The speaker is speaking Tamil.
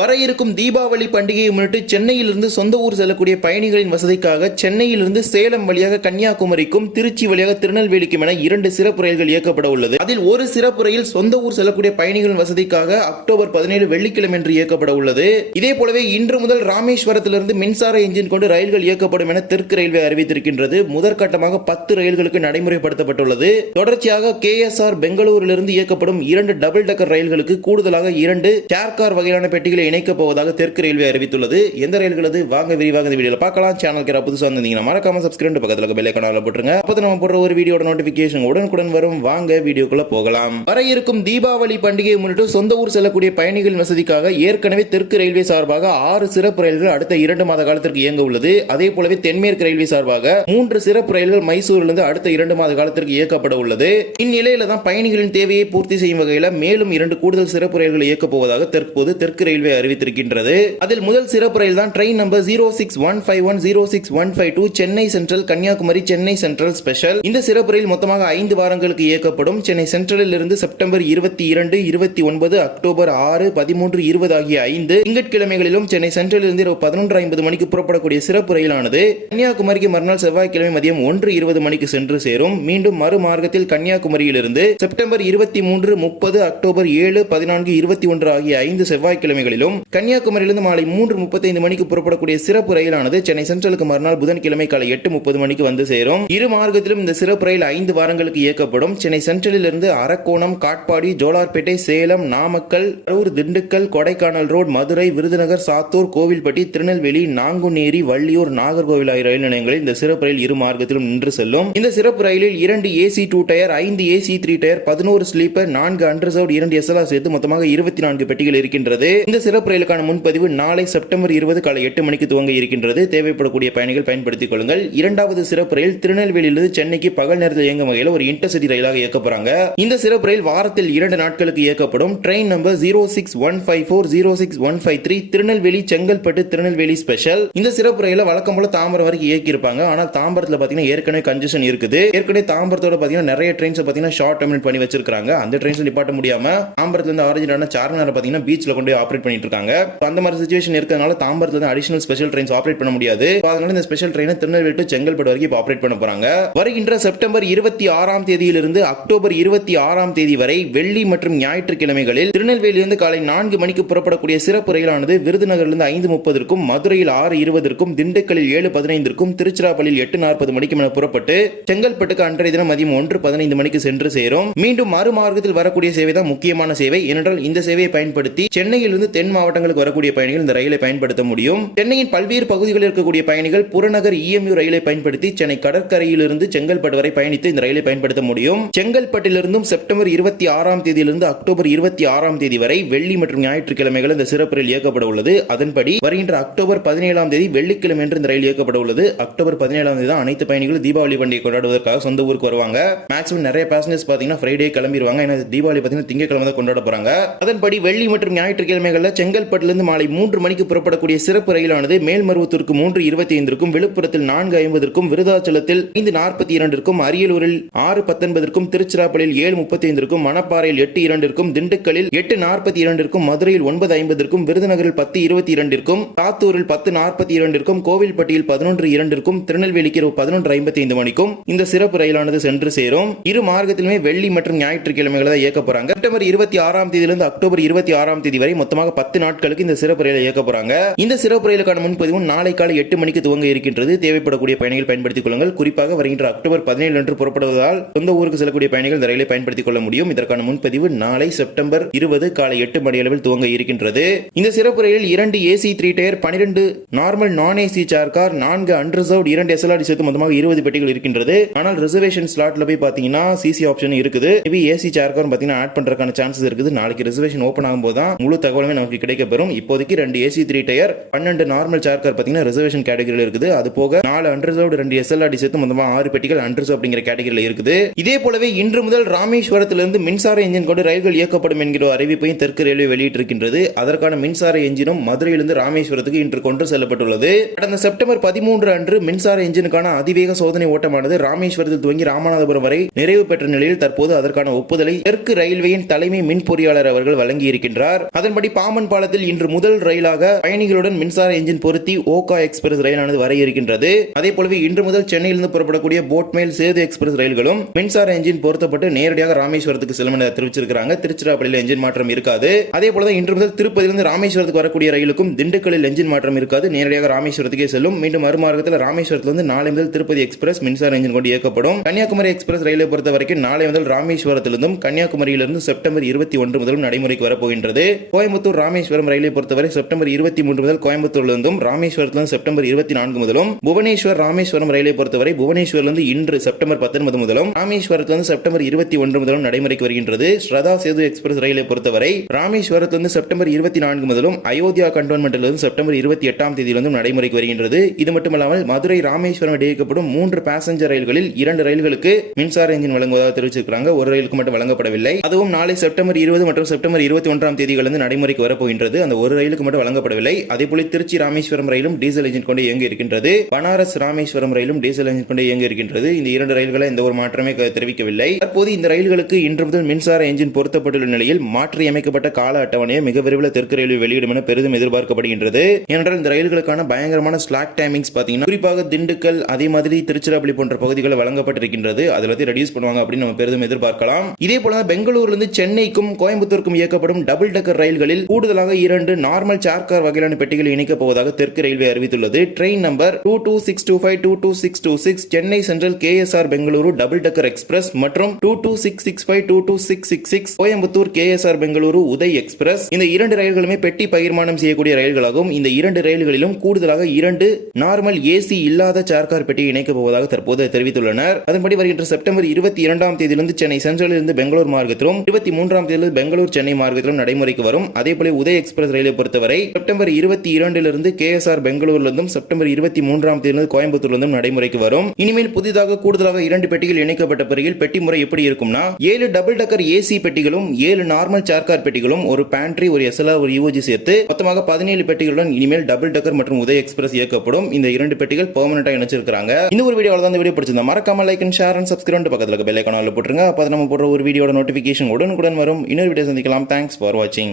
வர இருக்கும் தீபாவளி பண்டிகையை முன்னிட்டு சென்னையிலிருந்து சொந்த ஊர் செல்லக்கூடிய பயணிகளின் வசதிக்காக சென்னையிலிருந்து சேலம் வழியாக கன்னியாகுமரிக்கும் திருச்சி வழியாக திருநெல்வேலிக்கும் என 2 சிறப்பு ரயில்கள் இயக்கப்பட உள்ளது. அதில் ஒரு சிறப்பு ரயில் சொந்த ஊர் செல்லக்கூடிய பயணிகளின் வசதிக்காக அக்டோபர் 17 வெள்ளிக்கிழமை என்று இயக்கப்பட உள்ளது. இதே போலவே இன்று முதல் ராமேஸ்வரத்திலிருந்து மின்சார என்ஜின் கொண்டு ரயில்கள் இயக்கப்படும் என தெற்கு ரயில்வே அறிவித்திருக்கின்றது. முதற்கட்டமாக 10 ரயில்களுக்கு நடைமுறைப்படுத்தப்பட்டுள்ளது. தொடர்ச்சியாக KSR பெங்களூரிலிருந்து இயக்கப்படும் 2 டபுள் டக்கர் ரயில்களுக்கு கூடுதலாக 2 சேர் கார் வகையான பெட்டிகள் இணைக்க போவதாக தெற்கு ரயில்வே அறிவித்துள்ளது. எந்த ரயில்கள் அது வாங்க விரிவாக இந்த வீடியோல பார்க்கலாம். சேனலுக்கு புதுசா வந்தீங்கன்னா மறக்காம சப்ஸ்கிரைப் பக்கத்துல பெல் ஐகானை போட்டுருங்க. அப்பதான் நம்ம போடுற ஒரு வீடியோட நோட்டிபிகேஷன் உடனுக்குடன் வரும். வாங்க வீடியோக்குள்ள போகலாம். வர இருக்கும் தீபாவளி பண்டிகையை முன்னிட்டு சொந்த ஊர் செல்லக்கூடிய பயணிகளின் வசதிக்காக ஏற்கனவே தெற்கு ரயில்வே சார்பாக 6 சிறப்பு ரயில்கள் அடுத்த 2 மாத காலத்திற்கு இயங்க உள்ளது. அதே போலவே தென்மேற்கு ரயில்வே சார்பாக 3 சிறப்பு ரயில்கள் மைசூரிலிருந்து அடுத்த 2 மாத காலத்திற்கு இயக்கப்பட உள்ளது. இந்நிலையில தான் பயணிகளின் தேவையை பூர்த்தி செய்யும் வகையில் மேலும் 2 கூடுதல் சிறப்பு ரயில்கள் இயக்கப் போவதாக தற்போது தெற்கு ரயில்வே அறிவித்திருக்கின்றது. அதில் முதல் சிறப்பு ரயில் தான் train number 06151 06152 Chennai central Kanyakumari Chennai central special. இந்த சிறப்பு ரயில் மொத்தமாக 5 வாரங்களுக்கு இயக்கப்படும். சென்னை சென்ட்ரலில் இருந்து செப்டம்பர் 22, 29, அக்டோபர் 6, 13, 20 ஆகிய 5 திங்கட்கிழமைகளிலும் சென்னை சென்ட்ரலில் இருந்து 11:50 மணிக்கு புறப்படக்கூடிய சிறப்பு ரயிலானது கன்னியாகுமரிக்கு மறுநாள் செவ்வாய்க்கிழமை மதியம் 1:20 மணிக்கு சென்று சேரும். மீண்டும் மறுமார்க்கத்தில் கன்னியாகுமரியிலிருந்து செப்டம்பர் 23, 30, அக்டோபர் 7, 14, 21 ஆகிய 5 செவ்வாய்க்கிழமைகளிலும் கன்னியாகுமரியிலிருந்து மாலை 3:35 மணிக்கு புறப்படக்கூடிய சிறப்பு ரயிலானது சென்னை சென்ட்ரலுக்கு மறுநாள் புதன்கிழமை காலை 8:30 மணிக்கு வந்து சேரும். இரு மார்க்கத்திலும் இந்த சிறப்பு ரயில் 5 வாரங்களுக்கு இயக்கப்படும். சென்னை சென்ட்ரலில் இருந்து அரக்கோணம், காட்பாடி, ஜோலார்பேட்டை, சேலம், நாமக்கல், கரூர், திண்டுக்கல், கொடைக்கானல் ரோடு, மதுரை, விருதுநகர், சாத்தூர், கோவில்பட்டி, திருநெல்வேலி, நாங்குநேரி, வள்ளியூர், நாகர்கோவில் ஆகிய ரயில் நிலையங்களில் இந்த சிறப்பு ரயில் இரு மார்க்கத்திலும் நின்று செல்லும். இந்த சிறப்பு ரயிலில் 2 AC 2 tier, 5 AC 3 tier, 11 sleeper, 4 unreserved, 2 SLR சேர்த்து மொத்தமாக 24 பெட்டிகள் இருக்கின்றது. இந்த சிறப்பு ரயிலுக்கான முன்பதிவு நாளை செப்டம்பர் 20 காலை 8 மணிக்கு துவங்க இருக்கின்றது. தேவைப்படக்கூடிய பயணிகள் பயன்படுத்திக் கொள்ளுங்கள். இரண்டாவது சிறப்பு ரயில் திருநெல்வேலியிலிருந்து சென்னைக்கு பகல் நேரத்தில் இயங்கும் வகையில் ஒரு இன்டர்சிட்டி ரயிலாக இயக்க போறாங்க. இந்த சிறப்பு ரயில் வாரத்தில் 2 நாட்களுக்கு இயக்கப்படும். Train number 06154 06153 Tirunelveli Chengalpattu Tirunelveli special. இந்த சிறப்பு ரயில வழக்கம் போல தாம்பரம் வரைக்கும் இயக்கி இருப்பாங்க. ஆனால் தாம்பரத்தில் பாத்தீங்கன்னா ஏற்கனவே கன்ஜெஷன் இருக்குது. ஏற்கனவே தாம்பரத்தோட பாத்தீங்கன்னா நிறைய ட்ரெயின்ஸ் பாத்தீங்கன்னா ஷார்ட் டெர்மினேட் பண்ணி வச்சிருக்காங்க. அந்த ட்ரெயின்ஸ் நிப்பாட்ட முடியாம தாம்பரத்துல இருந்து ஆரிஜினான சார்மினார் பாத்தீங்கன்னா பீச்ல கொண்டு ஆபரேட் பண்ணிட்டு இருக்காங்க. அந்த மாதிரி சிச்சுவேஷன் இருக்கறனால தாம்பரத்துல அடிஷனல் ஸ்பெஷல் ட்ரெயின்ஸ் ஆபரேட் பண்ண முடியாது. அதனால இந்த ஸ்பெஷல் ட்ரெயினை திருநெல்வேலி டு செங்கல்பட்டு வரைக்கும் ஆபரேட் பண்ண போறாங்க. வருகின்ற செப்டம்பர் 26 தேதியிலிருந்து அக்டோபர் 26 தேதி வரை வெள்ளி மற்றும் ஞாயிற்றுக்கிழமைகளில் திருநெல்வேலியிலிருந்து காலை 4 மணிக்கு புறப்படக்கூடிய சிறப்பு ரயிலானது விருதுநகரிலிருந்து 5:30க்கும், மதுரையில் 6:20க்கும், திண்டுக்கல்லில் 7:15க்கும், திருச்சிராப்பள்ளியில் 8:40 மணிக்கு என புறப்பட்டு செங்கல்பட்டுக்கு அன்றைய தினம் மதியம் 1:15 மணிக்கு சென்று சேரும். மீண்டும் மறுமார்க்கத்தில் வரக்கூடிய சேவை தான் முக்கியமான சேவை. ஏனென்றால் இந்த சேவையை பயன்படுத்தி சென்னையிலிருந்து தென் மாவட்டங்களுக்கு வரக்கூடிய பயணிகள் இந்த ரயிலை பயன்படுத்த முடியும். சென்னையின் பல்வேறு பகுதிகளில் இருக்கக்கூடிய பயணிகள் புறநகர் EMU ரயிலை பயன்படுத்தி சென்னை கடற்கரையிலிருந்து செங்கல்பட்டு வரை பயணித்து இந்த ரயிலை பயன்படுத்த முடியும். செங்கல்பட்டிலிருந்தும் செப்டம்பர் 26 தேதியிலிருந்து அக்டோபர் 26 தேதி வரை வெள்ளி மற்றும் ஞாயிற்றுக்கிழமைகள் இந்த சிறப்பு ரயில் இயக்கப்பட உள்ளது. அதன்படி வருகின்ற அக்டோபர் 17 தேதி வெள்ளிக்கிழமை இந்த ரயில் இயக்கப்பட உள்ளது. அக்டோபர் 17 தேதி தான் அனைத்து பயணிகளும் தீபாவளி பண்டிகை கொண்டாடுவதற்காக சொந்த ஊருக்கு வருவாங்க. மேக்ஸிமம் நிறைய பேசஞ்சர்ஸ் பாத்தீங்கன்னா ஃப்ரைடே கிளம்பிடுவாங்க. ஏன்னா தீபாவளி பாத்தீங்கன்னா திங்கட்கிழமை தான் கொண்டாட போறாங்க. அதன்படி வெள்ளி மற்றும் ஞாயிற்றுக்கிழமைகள்ல செங்கல்பட்டிலிருந்து மாலை 3 மணிக்கு புறப்படக்கூடிய சிறப்பு ரயிலானது மேல்மருவத்தூருக்கு 3:25க்கும், விழுப்புரத்தில் 4:50க்கும், விருதாச்சலத்தில் 5:42க்கும், அரியலூரில் 6:19க்கும், திருச்சிராப்பள்ளியில் 7:35க்கும், மணப்பாறையில் 8:02க்கும், திண்டுக்கல்லில் 8:42க்கும், மதுரையில் 9:50க்கும், விருதுநகரில் 10:22க்கும், சாத்தூரில் 10:42க்கும், கோவில்பட்டியில் 11:02க்கும், திருநெல்வேலிக்கு 11:55 மணிக்கும் இந்த சிறப்பு ரயிலானது சென்று சேரும். இரு மார்க்கத்திலுமே வெள்ளி மற்றும் ஞாயிற்றுக்கிழமைகளை தான் இயக்க போறாங்க. செப்டம்பர் 26 தேதியிலிருந்து அக்டோபர் 26 தேதி வரை மொத்தமாக 10 நாட்களுக்கு இந்த சிறப்பு ரயிலை இயக்க போறாங்க. இந்த சிறப்பு ரயிலுக்கான முன்பதிவு நாளை காலை 8 மணிக்கு துவங்க இருக்கின்றது. தேவைப்படக்கூடிய பயணிகள் பயன்படுத்திக் கொள்ளுங்கள். குறிப்பாக வருகின்ற அக்டோபர் 17 அன்று புறப்படுவதால் சொந்த ஊருக்கு செல்லக்கூடிய பயணிகள் இந்த ரயிலை பயன்படுத்திக் கொள்ள முடியும். இதற்கான முன்பதிவு நாளை செப்டம்பர் 20 காலை 8 மணி அளவில் துவங்க இருக்கின்றது. இந்த சிறப்பு ரயிலில் 2 AC 3 tier, 12 normal non AC chair car, 4 unreserved, 2 SLR சேர்த்து மொத்தமாக 20 பெட்டிகள் இருக்கின்றது. ஆனால் ரிசர்வேஷன் ஸ்லாட்ல போய் பாத்தீங்கன்னா CC ஆப்ஷன் இருக்குது. AC சேர் கார் பாத்தீங்கன்னா ஆட் பண்றதுக்கான சான்சஸ் இருக்குது. நாளைக்கு ரிசர்வேஷன் ஓபன் ஆகும்போது தான் முழு தகவலுமே நமக்கு கிடைக்கப்பெறும். இப்போதைக்கு 2 AC 3 tier, 12 normal chair car பாத்தீங்கன்னா ரிசர்வேஷன் கேட்டகரியில் இருக்குது. அது போக 4 அன்ரிசர்வ்ட், 2 SLR சேர்த்து மொத்தமா 6 பெட்டிகள் அன்ரிசர்வ் அப்படிங்கிற கேட்டகரியில் இருக்குது. இதே போலவே இன்று முதல் ராமேஸ்வரத்திலிருந்து மின்சார என்ஜின் கொண்டு ரயில்கள் இயக்கப்படும் என்கிற அறிவிப்பையும் தெற்கு ரயில்வே வெளியிட்டிருக்கின்றது. அதற்கான மின்சார என்ஜினும் மதுரையிலிருந்து ராமேஸ்வரத்துக்கு இன்று கொண்டு செல்லப்பட்டுள்ளது. கடந்த செப்டம்பர் 13 அன்று மின்சார என்ஜினுக்கான அதிவேக சோதனை ஓட்டமானது ராமேஸ்வரத்தில் துவங்கி ராமநாதபுரம் வரை நிறைவு பெற்ற நிலையில் தற்போது அதற்கான ஒப்புதலை தெற்கு ரயில்வேயின் தலைமை மின் பொறியாளர் அவர்கள் வழங்கி இருக்கின்றார். அதன்படி பாம்பன் பாம்பன் பாலத்தில் இன்று முதல் ரயிலாக பயணிகளுடன் மின்சார என்ஜின் பொருத்தி ஓகா எக்ஸ்பிரஸ் ரயிலானது வர இருக்கின்றது. அதே போலவே இன்று முதல் சென்னையிலிருந்து புறப்படக்கூடிய போட்மெயில் சேது எக்ஸ்பிரஸ் ரயில்களும் மின்சார என்ஜின் பொருத்தப்பட்டு நேரடியாக ராமேஸ்வரத்துக்கு செல்லும் என தெரிவிச்சிருக்காங்க. திருச்சிராப்பள்ளியில் என்ஜின் மாற்றம் இருக்காது. அதே போலதான் இன்று முதல் திருப்பதியிலிருந்து ராமேஸ்வரத்துக்கு வரக்கூடிய ரயிலுக்கும் திண்டுக்கல்லில் என்ஜின் மாற்றம் இருக்காது. நேரடியாக ராமேஸ்வரத்துக்கே செல்லும். மீண்டும் மறுமார்க்கத்தில் ராமேஸ்வரத்திலிருந்து நாளை முதல் திருப்பதி எக்ஸ்பிரஸ் மின்சார என்ஜின் கொண்டு இயக்கப்படும். கன்னியாகுமரி எக்ஸ்பிரஸ் ரயிலை பொறுத்த வரைக்கும் நாளை முதல் ராமேஸ்வரத்திலிருந்தும் கன்னியாகுமரியிலிருந்து செப்டம்பர் 21 முதல் நடைமுறைக்கு வரப்போகின்றது. கோயம்புத்தூர் ராமேஸ்வரம் ரயிலை பொறுத்தவரை செப்டம்பர் 23 முதல் கோயம்புத்தூரிலிருந்தும் ராமேஸ்வரத்திலிருந்து செப்டம்பர் 24 முதலும் புவனேஸ்வர் ராமேஸ்வரம் ரயிலை பொறுத்தவரை புவனேஸ்வரிலிருந்து இன்று செப்டம்பர் 19 முதலும் ராமேஸ்வரத்திலிருந்து செப்டம்பர் 21 முதலும் நடைமுறைக்கு வருகின்றது. ஸ்ரதா சேது எக்ஸ்பிரஸ் ரயிலை பொறுத்தவரை ராமேஸ்வரத்திலிருந்து செப்டம்பர் 24 முதலும் அயோத்தியா கண்டோன்மெண்டிலிருந்து செப்டம்பர் 28 தேதியிலிருந்தும் நடைமுறைக்கு வருகின்றது. இது மட்டுமல்லாமல் மதுரை ராமேஸ்வரம் இடையேக்கப்படும் 3 பேசஞ்சர் ரயில்களில் 2 ரயில்களுக்கு மின்சார என்ஜின் வழங்குவதாக தெரிவிச்சிருக்காங்க. ஒரு ரயிலுக்கு மட்டும் வழங்கப்படவில்லை. அதுவும் நாளை செப்டம்பர் 20 மற்றும் செப்டம்பர் 21 தேதிகளிலிருந்து நடைமுறைக்கு வரப்போகின்றது. அந்த ஒரு ரயிலுக்கு மட்டும் வழங்கப்படவில்லை. அதேபோல திருச்சி ராமேஸ்வரம் ரயிலும் டீசல் என்ஜின் கொண்டு இயங்கி இருக்கின்றது. பனாரஸ் ராமேஸ்வரம் ரயிலும் டீசல் என்ஜின் கொண்டு இயங்கி இருக்கின்றது. இந்த 2 ரயில்களை எந்த ஒரு மாற்றமே தெரிவிக்கவில்லை. தற்போது இந்த ரயில்களுக்கு இன்று முதல் மின்சார என்ஜின் பொருத்தப்பட்டுள்ள நிலையில் மாற்றியமைக்கப்பட்ட கால அட்டவணையை மிக விரைவில் தெற்கு ரயில்வே வெளியிடும் என பெரிதும் எதிர்பார்க்கப்படுகின்றது. ஏனென்றால் இந்த ரயில்களுக்கான பயங்கரமான ஸ்லாக் டைமிங்ஸ் பாத்தீங்கன்னா குறிப்பாக திண்டுக்கல் அதே மாதிரி திருச்சிராப்பள்ளி போன்ற பகுதிகளில் வழங்கப்பட்டிருக்கின்றது. அதில் ரெடியூஸ் பண்ணுவாங்க அப்படின்னு நம்ம பெரிதும் எதிர்பார்க்கலாம். இதே போல பெங்களூரிலிருந்து சென்னைக்கும் கோயம்புத்தூருக்கும் இயக்கப்படும் டபுள் டெக்கர் ரயில்களில் கூடுதலாக 2 நார்மல் சேர்கார் வகையிலான பெட்டிகள் இணைக்கப் போவதாக தெற்கு ரயில்வே அறிவித்துள்ளது. Train number 2265 22626 Chennai central KSR Bengaluru double decker express மற்றும் 2265 22666 கோயம்புத்தூர் KSR பெங்களூரு உதய் எக்ஸ்பிரஸ். இந்த 2 ரயில்களுமே பெட்டி பகிர்மானம் செய்யக்கூடிய ரயில்களாகும். இந்த 2 ரயில்களிலும் கூடுதலாக 2 நார்மல் ஏசி இல்லாத சேர்கார் பெட்டியை இணைக்கப் போவதாக தற்போது தெரிவித்துள்ளனர். அதன்படி வருகின்ற செப்டம்பர் 22 தேதியிலிருந்து சென்னை சென்ட்ரலில் இருந்து பெங்களூர் மார்க்கத்திலும் 23 தேதியில் பெங்களூர் சென்னை மார்க்கத்திலும் நடைமுறைக்கு வரும். அதேபோல உதய் எக்ஸ்பிரஸ் ரயிலை பொறுத்தவரை செப்டம்பர் 22 KSR பெங்களூரிலிருந்தும் செப்டம்பர் 23 தேதியிலிருந்து கோயம்புத்தூரிலிருந்தும் நடைமுறைக்கு வரும். இனிமேல் புதிதாக கூடுதலாக 2 பெட்டிகள் இணைக்கப்பட்ட பிறகு பெட்டி முறை எப்படி இருக்கும்னா 7 டபுள் டெக்கர் ஏசி பெட்டிகளும் 7 நார்மல் சேர்கார் பெட்டிகளும் ஒரு பேண்ட்ரி ஒரு SLR ஒரு UOG சேர்த்து மொத்தமாக 17 பெட்டிகளுடன் இனிமேல் டபுள் டெக்கர் மற்றும் உதய் எக்ஸ்பிரஸ் இயக்கப்படும். இந்த 2 பெட்டிகள் பெர்மனண்டா இணைச்சிருக்காங்க. இந்த ஒரு வீடியோல தான் இந்த வீடியோ பிடிச்சிருந்தா மறக்காம like and share and subscribe பக்கத்துல இருக்க பெல் ஐகானை போட்டுருங்க. அப்ப நம்ம போடுற ஒரு வீடியோட நோட்டிபிகேஷன் உடனுக்குடன் வரும். இன்னொரு வீடியோ சந்திக்கலாம். தேங்க்ஸ் ஃபார் வாட்சிங்.